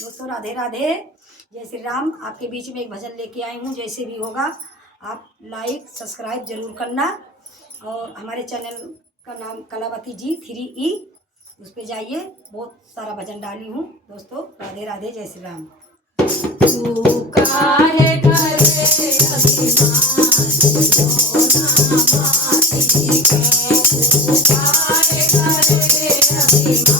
दोस्तों राधे राधे, जय श्री राम। आपके बीच में एक भजन लेके आई हूँ। जैसे भी होगा आप लाइक सब्सक्राइब जरूर करना। और हमारे चैनल का नाम कलावती जी 3E, उस पर जाइए, बहुत सारा भजन डाली हूँ। दोस्तों राधे राधे, जय श्री राम। तू काहे करे अभिमान माती के, तू काहे करे अभिमान